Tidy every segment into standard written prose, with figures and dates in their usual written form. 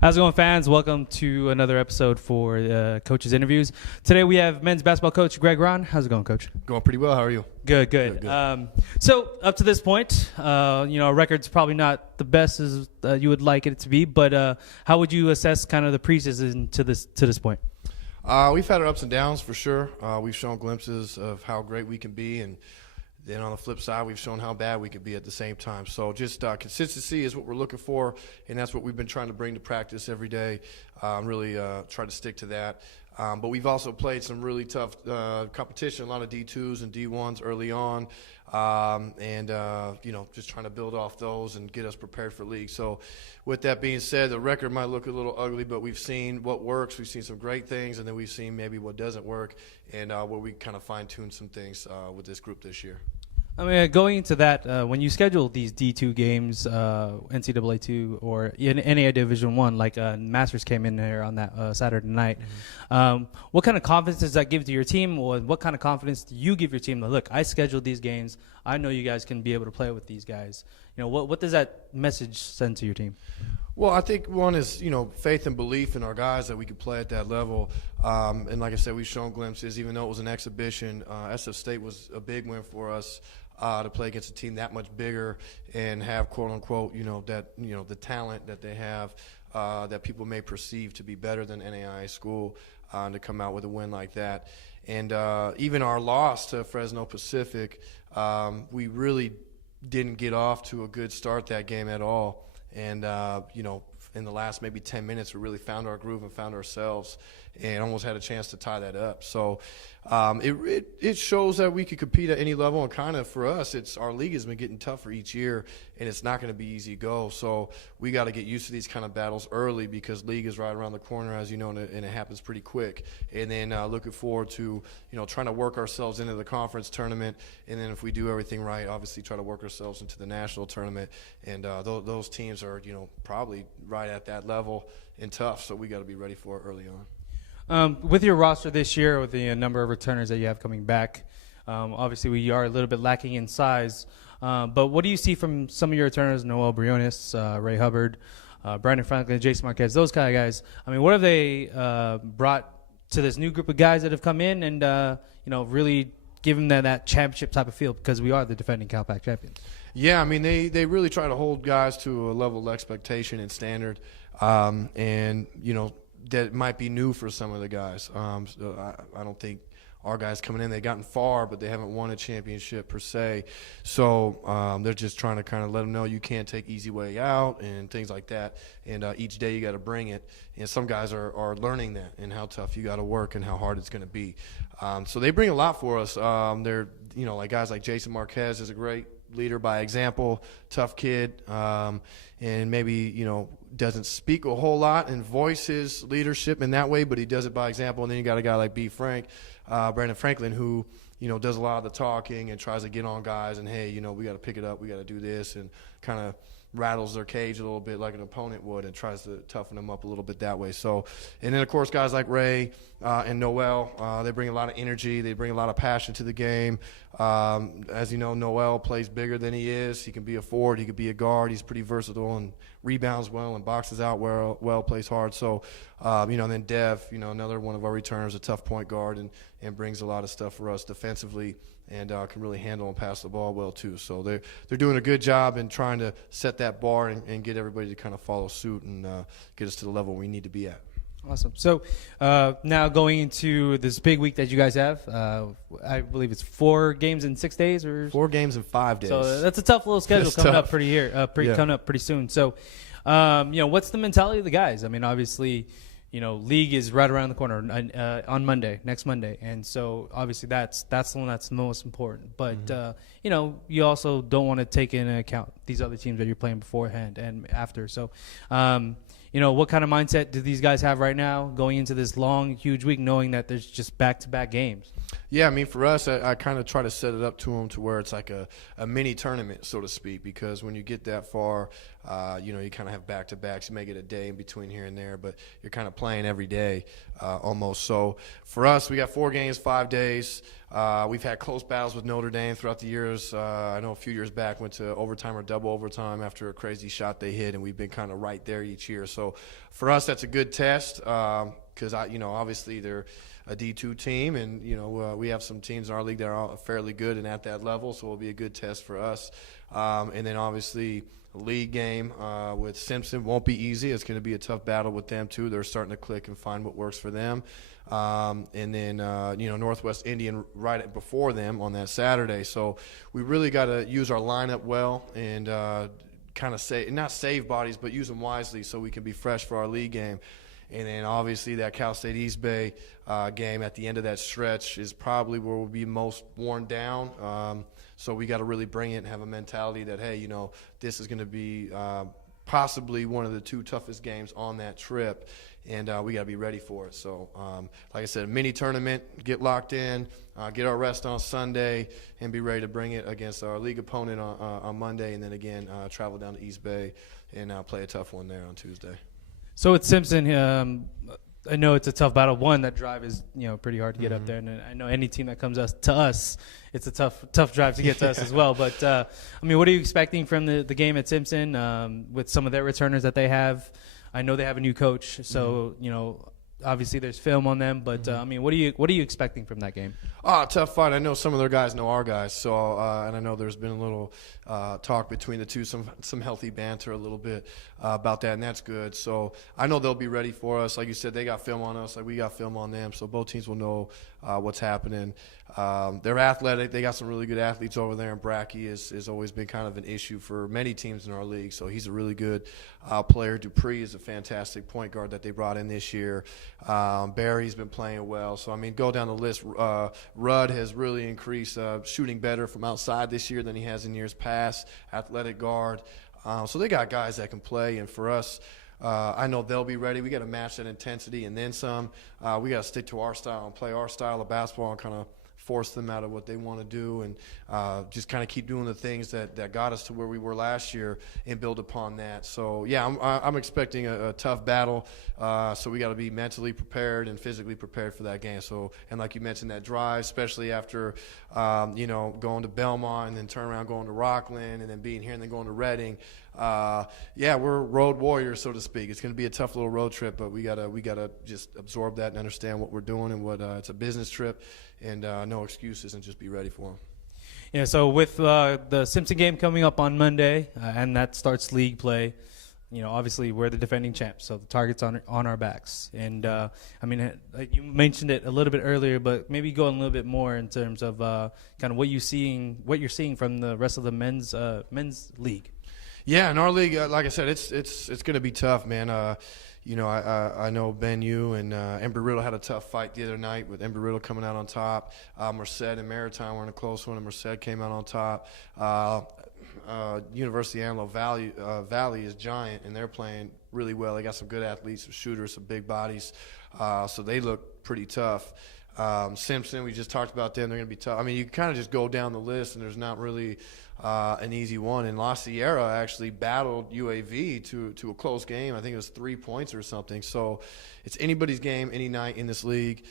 How's it going, fans? Welcome to another episode for Coaches Interviews. Today we have men's basketball coach Greg Ron. How's it going, Coach? Going pretty well. How are you? Good. So up to this point, record's probably not the best as you would like it to be, but how would you assess kind of the preseason to this point? We've had our ups and downs for sure. We've shown glimpses of how great we can be, and then on the flip side, we've shown how bad we can be at the same time. So just consistency is what we're looking for, and that's what we've been trying to bring to practice every day. Really try to stick to that. But we've also played some really tough competition, a lot of D2s and D1s early on, just trying to build off those and get us prepared for league. So with that being said, the record might look a little ugly, but we've seen what works. We've seen some great things, and then we've seen maybe what doesn't work, and where we kind of fine-tune some things with this group this year. I mean, going into that, when you schedule these D2 games, NCAA 2 or NAIA Division 1, like Masters came in there on that Saturday night, what kind of confidence does that give to your team, or what kind of confidence do you give your team that, look, I scheduled these games, I know you guys can be able to play with these guys? You know, what does that message send to your team? Well, I think one is, faith and belief in our guys that we could play at that level. And like I said, we've shown glimpses, even though it was an exhibition. SF State was a big win for us. To play against a team that much bigger and have quote unquote, the talent that they have, that people may perceive to be better than NAIA school, to come out with a win like that. And even our loss to Fresno Pacific, we really didn't get off to a good start that game at all. And, in the last maybe 10 minutes, we really found our groove and found ourselves and almost had a chance to tie that up. So it shows that we could compete at any level, and kind of for us, our league has been getting tougher each year, and it's not going to be easy to go. So we got to get used to these kind of battles early, because league is right around the corner, as you know, and it happens pretty quick. And then looking forward to, trying to work ourselves into the conference tournament, and then if we do everything right, obviously try to work ourselves into the national tournament. And those teams are, probably right at that level and tough, so we got to be ready for it early on. With your roster this year, with the number of returners that you have coming back, obviously we are a little bit lacking in size. But what do you see from some of your returners, Noel Briones, Ray Hubbard, Brandon Franklin, Jason Marquez, those kind of guys? I mean, what have they brought to this new group of guys that have come in and, really given them that championship type of feel, because we are the defending Cal PAC champions? Yeah, I mean, they really try to hold guys to a level of expectation and standard, that might be new for some of the guys. So I don't think our guys coming in, they've gotten far, but they haven't won a championship per se. So they're just trying to kind of let them know you can't take easy way out and things like that. And each day you got to bring it. And some guys are learning that and how tough you got to work and how hard it's going to be. So they bring a lot for us. They're, like guys like Jason Marquez is a great leader by example, tough kid, and maybe, doesn't speak a whole lot and voice his leadership in that way, but he does it by example. And then you got a guy like Brandon Franklin, who, does a lot of the talking and tries to get on guys and, hey, we got to pick it up, we got to do this, and kind of rattles their cage a little bit like an opponent would and tries to toughen them up a little bit that way. So, and then, of course, guys like Ray and Noel, they bring a lot of energy. They bring a lot of passion to the game. As you know, Noel plays bigger than he is. He can be a forward. He could be a guard. He's pretty versatile and rebounds well and boxes out well, plays hard. So, and then Dev, another one of our returners, a tough point guard, and brings a lot of stuff for us defensively, and can really handle and pass the ball well too. So they're doing a good job in trying to set that bar and get everybody to kind of follow suit and get us to the level we need to be at. Awesome. So now going into this big week that you guys have, I believe it's 4 games in 6 days, or 4 games in 5 days. So that's a tough little schedule coming up coming up pretty soon. So, what's the mentality of the guys? I mean, obviously, league is right around the corner on next Monday, and so obviously that's the one that's the most important. But you also don't want to take into account these other teams that you're playing beforehand and after. So, what kind of mindset do these guys have right now going into this long, huge week, knowing that there's just back-to-back games? Yeah, I mean, for us, I kind of try to set it up to them to where it's like a mini tournament, so to speak, because when you get that far, you kind of have back-to-backs. You may get a day in between here and there, but you're kind of playing every day almost. So for us, we got 4 games, 5 days. We've had close battles with Notre Dame throughout the years. I know a few years back went to overtime or double overtime after a crazy shot they hit, and we've been kind of right there each year. So for us, that's a good test because, obviously they're – a D2 team, and we have some teams in our league that are fairly good and at that level, so it'll be a good test for us. And then obviously a league game with Simpson won't be easy. It's going to be a tough battle with them too. They're starting to click and find what works for them. And then Northwest Indian right before them on that Saturday. So we really got to use our lineup well and kind of not save bodies, but use them wisely so we can be fresh for our league game. And then obviously that Cal State East Bay game at the end of that stretch is probably where we'll be most worn down. So we got to really bring it and have a mentality that, hey, this is going to be possibly one of the 2 toughest games on that trip, and we got to be ready for it. So, like I said, a mini tournament, get locked in, get our rest on Sunday, and be ready to bring it against our league opponent on Monday, and then again travel down to East Bay and play a tough one there on Tuesday. So with Simpson, I know it's a tough battle. One, that drive is pretty hard to get up there, and I know any team that comes to us, it's a tough drive to get to us as well. But what are you expecting from the game at Simpson with some of their returners that they have? I know they have a new coach, so obviously there's film on them. But what are you expecting from that game? Tough fight. I know some of their guys know our guys, so and I know there's been a little talk between the two, some healthy banter a little bit about that, and that's good. So I know they'll be ready for us. Like you said, they got film on us, like we got film on them. So both teams will know what's happening. They're athletic. They got some really good athletes over there, and Brackey has always been kind of an issue for many teams in our league. So he's a really good player. Dupree is a fantastic point guard that they brought in this year. Barry's been playing well. So, go down the list. Rudd has really increased shooting better from outside this year than he has in years past. Athletic guard. So they got guys that can play, and for us, I know they'll be ready. We got to match that intensity and then some. We got to stick to our style and play our style of basketball and kind of force them out of what they want to do and just kind of keep doing the things that got us to where we were last year and build upon that. So, yeah, I'm expecting a tough battle. So we got to be mentally prepared and physically prepared for that game. So, and like you mentioned, that drive, especially after, going to Belmont and then turn around going to Rockland and then being here and then going to Reading. We're road warriors, so to speak. It's going to be a tough little road trip, but we gotta just absorb that and understand what we're doing and what it's a business trip, and no excuses, and just be ready for them. Yeah. So with the Simpson game coming up on Monday, and that starts league play. Obviously we're the defending champs, so the target's on our backs. And you mentioned it a little bit earlier, but maybe go a little bit more in terms of kind of what you're seeing from the rest of the men's league. Yeah, in our league, like I said, it's going to be tough, man. I know Ben Yu and Embry-Riddle had a tough fight the other night with Embry-Riddle coming out on top. Merced and Maritime were in a close one, and Merced came out on top. University of Antelope Valley is giant, and they're playing really well. They got some good athletes, some shooters, some big bodies, so they look pretty tough. Simpson, we just talked about them. They're going to be tough. You kind of just go down the list, and there's not really an easy one. And La Sierra actually battled UAV to a close game. I think it was 3 points or something. So it's anybody's game any night in this league.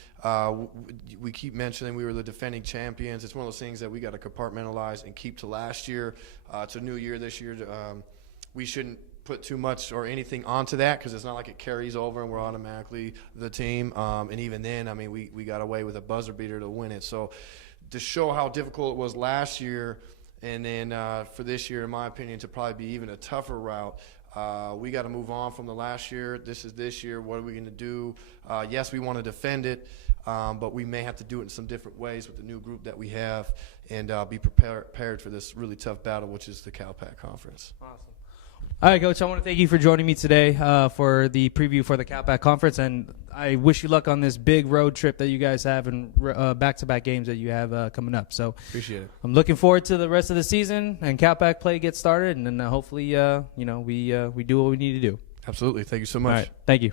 We keep mentioning we were the defending champions. It's one of those things that we got to compartmentalize and keep to last year. It's a new year this year. We shouldn't put too much or anything onto that because it's not like it carries over and we're automatically the team. And even then, we got away with a buzzer beater to win it. So to show how difficult it was last year, and then for this year, in my opinion, to probably be even a tougher route, we got to move on from the last year. This is this year. What are we going to do? Yes, we want to defend it, but we may have to do it in some different ways with the new group that we have and be prepared for this really tough battle, which is the Cal-PAC Conference. Awesome. All right, Coach, I want to thank you for joining me today for the preview for the Cal-PAC Conference, and I wish you luck on this big road trip that you guys have and back-to-back games that you have coming up. So appreciate it. I'm looking forward to the rest of the season and Cal-PAC play gets started, and then hopefully we do what we need to do. Absolutely. Thank you so much. All right, thank you.